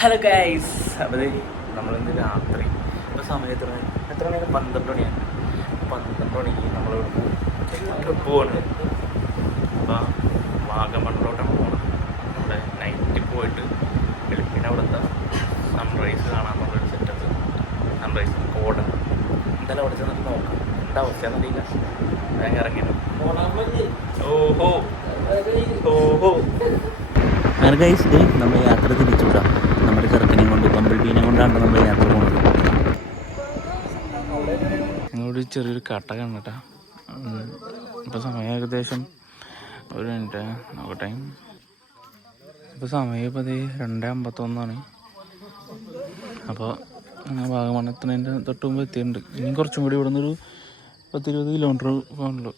Hello guys അപ്പോൾ നമ്മളിന്ന് രാത്രി. ഇപ്പോൾ സമയം എത്ര മണി? എത്ര നേരം പന്ത്രണ്ട് മണിയാണ് പന്ത്രണ്ട് മണിക്ക് നമ്മൾ ട്രിപ്പ് പോവാണ്. അപ്പോൾ വാഗമണ്ണിലോട്ടാണ് പോകണം നമ്മുടെ നൈറ്റ് പോയിട്ട് വെളുപ്പിന് അവിടുത്തെ സൺറൈസ് കാണാൻ നമ്മളൊരു സെറ്റപ്പ് സൺറൈസ് കോട എന്തായാലും അവിടെ ചെന്നിട്ട് നോക്കാം. എന്താ അവസ്ഥ എന്നറിയില്ല ഞാൻ ഇറങ്ങി ഓഹോ. ഓഹോ. അങ്ങനെ ഗൈസ് നമ്മൾ യാത്ര തിരിച്ചു വിടാം. നമ്മുടെ ചെറുക്കനെയും കൊണ്ട് കമ്പിൾ ബീനെ കൊണ്ടാണ് നമ്മൾ യാത്ര പോകുന്നത് ഞങ്ങളൊരു ചെറിയൊരു കട്ട കണ്ടിട്ടാ. ഇപ്പോൾ സമയം ഏകദേശം ഒരു മിനിറ്റ് നോക്കട്ടെ. ഇപ്പോൾ സമയം ഇപ്പോൾ അത് രണ്ട് അമ്പത്തൊന്നാണ്. അപ്പോൾ ഭാഗമണത്തിനെ തൊട്ട് മുമ്പ് എത്തിയിട്ടുണ്ട്. ഇനിയും കുറച്ചും കൂടി ഇവിടെ നിന്നൊരു പത്തിരുപത് കിലോമീറ്റർ പോകാനുള്ളൂ.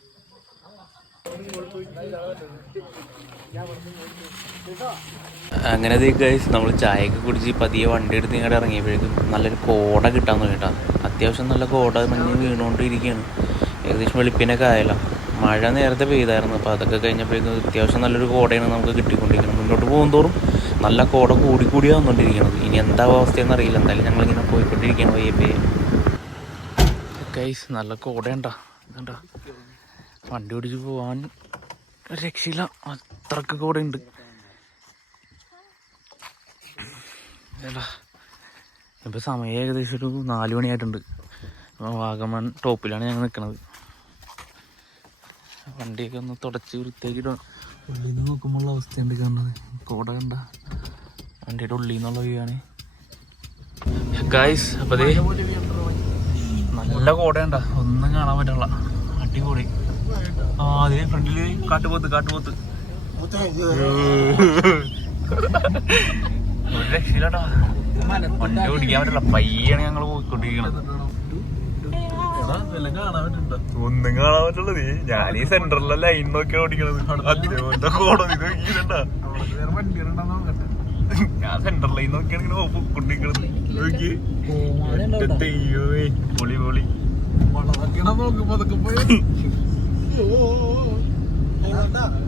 അങ്ങനെ ഗൈസ് നമ്മൾ ചായയൊക്കെ കുടിച്ച് പതിയെ വണ്ടി എടുത്ത് ഇങ്ങോട്ട് ഇറങ്ങിയപ്പോഴേക്കും നല്ലൊരു കോട കിട്ടാൻ തുടങ്ങിട്ടാ. അത്യാവശ്യം നല്ല കോട മഞ്ഞ് വീണുകൊണ്ടിരിക്കുകയാണ്. ഏകദേശം വെളുപ്പിനൊക്കെ ആയല്ലോ. മഴ നേരത്തെ പെയ്തായിരുന്നു. അപ്പോൾ അതൊക്കെ കഴിഞ്ഞപ്പോഴേക്കും അത്യാവശ്യം നല്ലൊരു കോടയാണ് നമുക്ക് കിട്ടിക്കൊണ്ടിരിക്കുന്നത്. മുന്നോട്ട് പോകുന്തോറും നല്ല കോട കൂടി കൂടി വന്നുകൊണ്ടിരിക്കുന്നത് ഇനി എന്താ അവസ്ഥയെന്ന് അറിയില്ല. എന്തായാലും ഞങ്ങളിങ്ങനെ പോയിക്കൊണ്ടിരിക്കുകയാണ് വയ്യപ്പേ ഗൈസ് നല്ല കോടയുണ്ടാ. ഇതുണ്ടാ വണ്ടി ഓടിച്ച് പോകാൻ രക്ഷയില്ല. അത്രയ്ക്ക് കോടയുണ്ട്. എടാ ഇപ്പോൾ സമയം ഏകദേശം ഒരു നാല് മണിയായിട്ടുണ്ട്. വാഗമൺ ടോപ്പിലാണ് ഞങ്ങൾ നിൽക്കുന്നത് വണ്ടിയൊക്കെ ഒന്ന് തുടച്ച് വൃത്തിയാക്കിയിട്ട് ഉള്ളിൽ നിന്ന് നോക്കുമ്പോൾ അവസ്ഥയുണ്ട് കാണുന്നത്? കോട കണ്ട വണ്ടിയുടെ ഉള്ളിൽ നിന്നുള്ള വ്യൂ ആണ്. ഗായ്സ് അപ്പോൾ അതേ നല്ല കോടയുണ്ട. ഒന്നും കാണാൻ പറ്റില്ല അടിപൊളി. ആ അതേ ഫ്രണ്ടിൽ കാട്ടുപോത്ത് കാട്ടുപോത്ത്. ഒരു രക്ഷയില്ലാട്ടോ. വണ്ടി ഓടിക്കാൻ പറ്റില്ല. പയ്യാണ് ഞങ്ങൾ പോയിക്കൊണ്ടിരിക്കണത്. ഒന്നും കാണാൻ പറ്റുള്ളത് ഞാൻ ഈ സെന്ററിലെ ലൈൻ നോക്കി ഓടിക്കണത്. അതേപോലത്തെ കോടതി ഞാൻ സെന്റർ ലൈൻ നോക്കിയാണ് ഇങ്ങനെ പൊക്കൊണ്ടിരിക്കണത് നോക്കി. പൊളി പൊളി.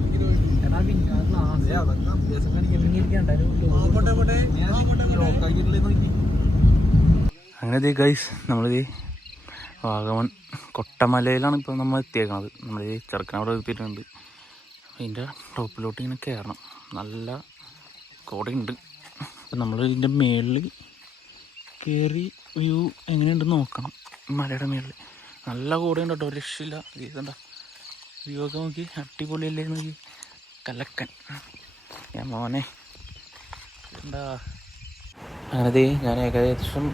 അങ്ങനെ ഗൈസ് നമ്മളിത് വാഗമൺ കൊട്ടമലയിലാണ് ഇപ്പോൾ നമ്മൾ എത്തിയേക്കുന്നത് നമ്മൾ ചെറുക്കൻ അവിടെ എത്തിയിട്ടുണ്ട്. അതിന്റെ ടോപ്പിലോട്ട് ഇങ്ങനെ കയറണം നല്ല കോടയുണ്ട്. അപ്പം നമ്മൾ ഇതിന്റെ മേളിൽ കയറി വ്യൂ എങ്ങനെയുണ്ടെന്ന് നോക്കണം. മലയുടെ മേളിൽ നല്ല കോടയുണ്ട് കേട്ടോ. രക്ഷയില്ല. ഇതണ്ട വ്യൂ ഒക്കെ നോക്കി. അടിപൊളിയല്ലേ നോക്കി? കലക്കൻ. ഞാൻ മോനെ. എന്താ? അങ്ങനെ ഞാൻ ഏകദേശം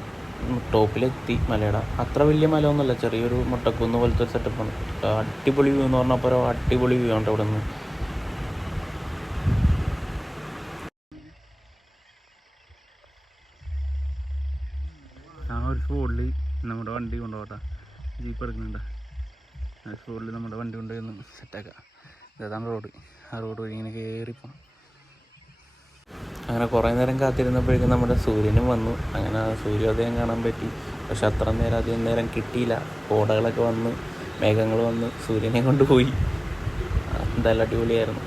ടോപ്പിലെത്തി മലയുടെ. അത്ര വലിയ മല ഒന്നുമല്ല ചെറിയൊരു മുട്ടക്കുന്ന് പോലത്തെ ഒരു സെറ്റപ്പാണ് അടിപൊളി വ്യൂ എന്ന് പറഞ്ഞപ്പോൾ അടിപൊളി വ്യൂ ഉണ്ട് അവിടെ നിന്ന്. ആ ഒരു സ്പോട്ടിൽ നമ്മുടെ വണ്ടി കൊണ്ടുപോകട്ടെ. ജീപ്പ് എടുക്കുന്നുണ്ട്. ആ സ്പോട്ടിൽ നമ്മുടെ വണ്ടി കൊണ്ടുപോയി സെറ്റാക്കാം ഇതാണ് റോഡ്. ആ റോഡ് വഴി ഇങ്ങനെ കയറി പോകണം അങ്ങനെ കുറേ നേരം കാത്തിരുന്നപ്പോഴേക്കും നമ്മുടെ സൂര്യനും വന്നു. അങ്ങനെ സൂര്യോദയം കാണാൻ പറ്റി. പക്ഷെ അത്ര നേരം അധികം നേരം കിട്ടിയില്ല. കോടകളൊക്കെ വന്ന് മേഘങ്ങൾ വന്ന് സൂര്യനെ കൊണ്ടുപോയി എന്തായാലും അടിപൊളിയായിരുന്നു.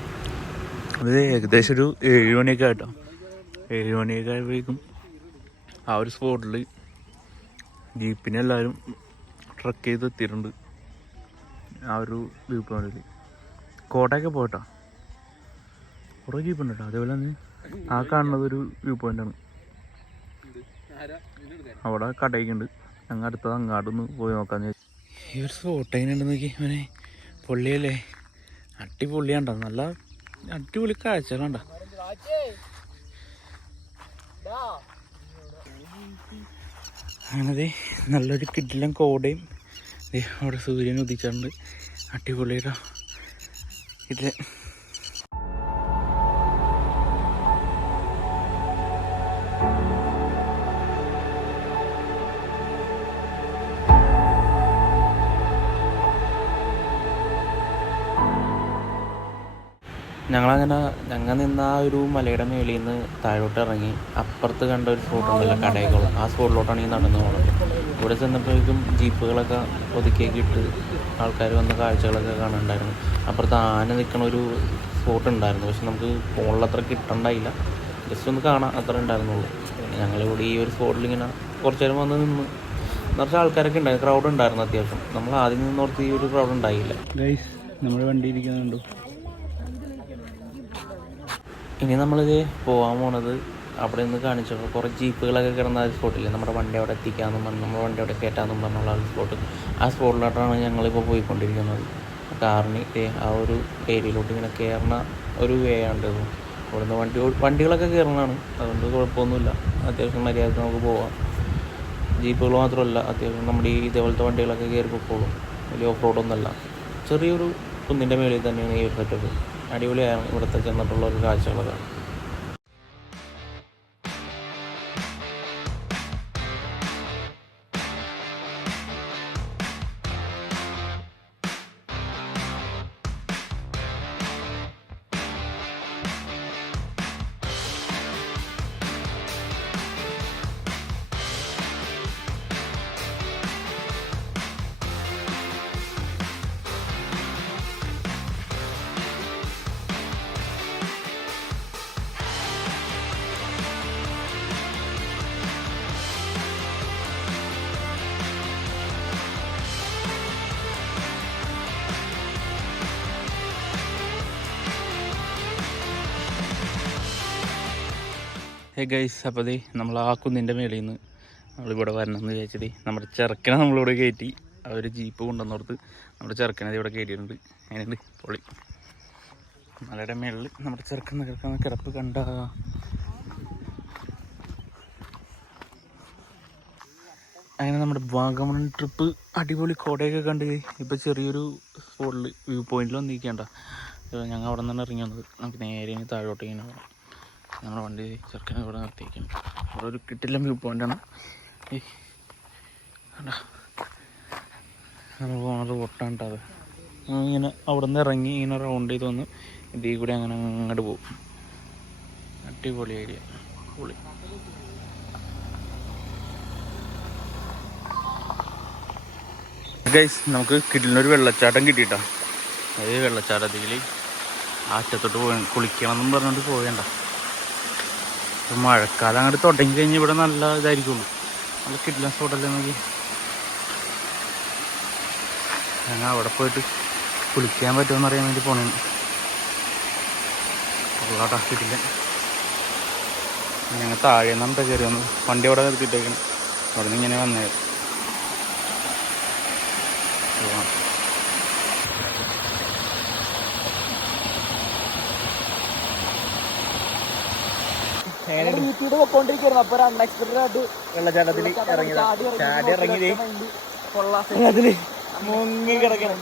അത് ഏകദേശം ഒരു ഏഴ് മണിയൊക്കെ ആയിട്ടോ. ഏഴ് മണിയൊക്കെ ആയപ്പോഴേക്കും ആ ഒരു സ്പോട്ടിൽ ജീപ്പിനെല്ലാവരും ട്രക്ക് ചെയ്ത് എത്തിയിട്ടുണ്ട്. ആ ഒരു വ്യൂ പോയിന്റിൽ കോട്ടയൊക്കെ പോയിട്ടോ? കുറേ പോയിന്റ് കേട്ടോ അതേപോലെ തന്നെ ആ കാണുന്നത് ഒരു വ്യൂ പോയിന്റാണ് അവിടെ കടയൊക്കെയുണ്ട് ഞങ്ങൾ അടുത്തത് അങ്ങാട്ടൊന്ന് പോയി നോക്കാന്ന്. ഈ ഒരു സ്പോട്ട് എങ്ങനെയുണ്ട് നോക്കി അവനെ പൊള്ളിയല്ലേ? അടിപൊളിയാണ്ടോ. നല്ല അടിപൊളി കാഴ്ചകളുണ്ടോ. അങ്ങനെ നല്ലൊരു കിഡിലും കോടയും അവിടെ സൂര്യൻ ഉദിച്ചിട്ടുണ്ട്. അടിപൊളിയാട്ടോ ഇത്. ഞങ്ങളങ്ങനെ ഞങ്ങൾ നിന്ന ആ ഒരു മലയുടെ മേളിൽ നിന്ന് താഴോട്ട് ഇറങ്ങി അപ്പുറത്ത് കണ്ട ഒരു സ്പോട്ട് ഉണ്ടല്ലോ കടയക്കുളം ആ സ്പോട്ടിലോട്ടാണ് ഈ നടന്നു പോകുന്നത് ഇവിടെ ചെന്നപ്പോഴേക്കും ജീപ്പുകളൊക്കെ ഒതുക്കിയൊക്കെ ഇട്ട് ആൾക്കാർ വന്ന കാഴ്ചകളൊക്കെ കാണുന്നുണ്ടായിരുന്നു അപ്പുറത്ത് ആന നിൽക്കണ ഒരു സ്പോട്ട് ഉണ്ടായിരുന്നു. പക്ഷെ നമുക്ക് ഫോണിൽ അത്ര കിട്ടണ്ടായില്ല. ജസ്റ്റ് ഒന്ന് കാണാൻ അത്ര ഉണ്ടായിരുന്നുള്ളൂ. ഞങ്ങളിവിടെ ഈ ഒരു സ്പോട്ടിൽ ഇങ്ങനെ കുറച്ച് നേരം വന്ന് നിന്ന് നിറച്ച് ആൾക്കാരൊക്കെ ഉണ്ടായിരുന്നു ക്രൗഡ് ഉണ്ടായിരുന്നു അത്യാവശ്യം. നമ്മൾ ആദ്യം നിന്നോർത്ത് ഈ ഒരു ക്രൗഡ് ഉണ്ടായില്ല. ഗൈസ് നമ്മുടെ വണ്ടി ഇരിക്കുന്നുണ്ടോ. ഇനി നമ്മളിത് പോകാൻ പോണത് അവിടെ നിന്ന് കാണിച്ചപ്പോൾ കുറേ ജീപ്പുകളൊക്കെ കിടന്ന ആ സ്പോട്ടില്ലേ? നമ്മുടെ വണ്ടി അവിടെ എത്തിക്കാമെന്നും പറഞ്ഞു നമ്മുടെ വണ്ടി അവിടെ കയറ്റാമെന്നും പറഞ്ഞുള്ള ആ സ്പോട്ട് ആ സ്പോട്ടിലോട്ടാണ് ഞങ്ങളിപ്പോൾ പോയിക്കൊണ്ടിരിക്കുന്നത്. കാറിന് ആ ഒരു ഏരിയയിലോട്ട് ഇങ്ങനെ കയറുന്ന ഒരു വേ ഉണ്ട് ഇവിടുന്ന് വണ്ടി വണ്ടികളൊക്കെ കയറുന്നതാണ് അതുകൊണ്ട് കുഴപ്പമൊന്നുമില്ല. അത്യാവശ്യം മര്യാദയ്ക്ക് നമുക്ക് പോവാം. ജീപ്പുകൾ മാത്രമല്ല അത്യാവശ്യം നമ്മുടെ ഈ ഇതേപോലത്തെ വണ്ടികളൊക്കെ കയറി പൊക്കോളും വലിയ ഓഫ് റോഡൊന്നുമല്ല ചെറിയൊരു കുന്നിന്റെ മേളിൽ തന്നെയാണ് ഈ സെറ്റപ്പ് അടിപൊളിയാണ് ഇവിടുത്തെ ചെന്നിട്ടുള്ള ഒരു കാഴ്ചകളൊക്കെ. ഹേ ഗൈസ് അപ്പോൾ ദേ നമ്മൾ ആ കുന്നിന്റെ മേളിൽ നിന്ന് നമ്മളിവിടെ വരണം എന്ന് വിചാരിച്ചത്. നമ്മുടെ ചെറുക്കനെ നമ്മളിവിടെ കയറ്റി. അവർ ജീപ്പ് കൊണ്ടുവന്നോർത്ത് നമ്മുടെ ചെറുക്കനെ ഇവിടെ കയറ്റിയിട്ടുണ്ട്. അതിനുണ്ട് പൊളി. മലയുടെ മേളിൽ നമ്മുടെ ചെറുക്കൻ കിടക്കുന്ന കിടപ്പ് കണ്ട. അങ്ങനെ നമ്മുടെ വാഗമൺ ട്രിപ്പ് അടിപൊളി കോടയൊക്കെ കണ്ട് ഇപ്പോൾ ചെറിയൊരു സ്പോട്ടിൽ വ്യൂ പോയിന്റിൽ വന്നിരിക്കേണ്ട ഞങ്ങൾ അവിടെ നിന്ന് ഇറങ്ങി വന്നത്. നമുക്ക് നേരെ താഴോട്ട് ഇങ്ങനെ പോകണം നമ്മുടെ വണ്ടി ചെറുക്കനെ ഇവിടെ നിർത്തിയിരിക്കണം അവിടെ ഒരു കിട്ടില്ല വ്യൂ ഈ കണ്ടാ? നമ്മൾ പോണത് പൊട്ടാണ്ടത് ഇങ്ങനെ അവിടെ നിന്ന് ഇറങ്ങി ഇങ്ങനെ റൗണ്ട് ചെയ്ത് വന്ന് ഇതിൽ കൂടി അങ്ങനെ അങ്ങോട്ട് പോകും അടിപൊളി ഏരിയ പൊളി ഗൈസ് നമുക്ക് കിട്ടിലൊരു വെള്ളച്ചാട്ടം കിട്ടിയിട്ടാ. അതേ വെള്ളച്ചാട്ടത്തിൽ ആറ്റത്തോട്ട് പോയി കുളിക്കണം എന്നും പറഞ്ഞുകൊണ്ട് പോകേണ്ട മഴക്കാലം അങ്ങോട്ട് തുടങ്ങി കഴിഞ്ഞാൽ ഇവിടെ നല്ല ഇതായിരിക്കുള്ളൂ. നല്ല കിഡ്ല സ്പോട്ടല്ലേ നോക്കി ഞങ്ങൾ അവിടെ പോയിട്ട് കുളിക്കാൻ പറ്റുമെന്ന് അറിയാൻ വേണ്ടി പോണേ കൊള്ളാട്ടാ കിട്ടില്ല ഞങ്ങൾ താഴെ നിന്നാണ് കയറി വന്നു വണ്ടി അവിടെ നിർത്തിയിട്ടേക്കണം. അവിടെ നിന്ന് ഇങ്ങനെ വന്നേ പോവാം വെള്ളച്ചാട്ടത്തിൽ ഇറങ്ങിയത്. ചാടി ഇറങ്ങിയത് അതിൽ മുങ്ങി കിടക്കണം.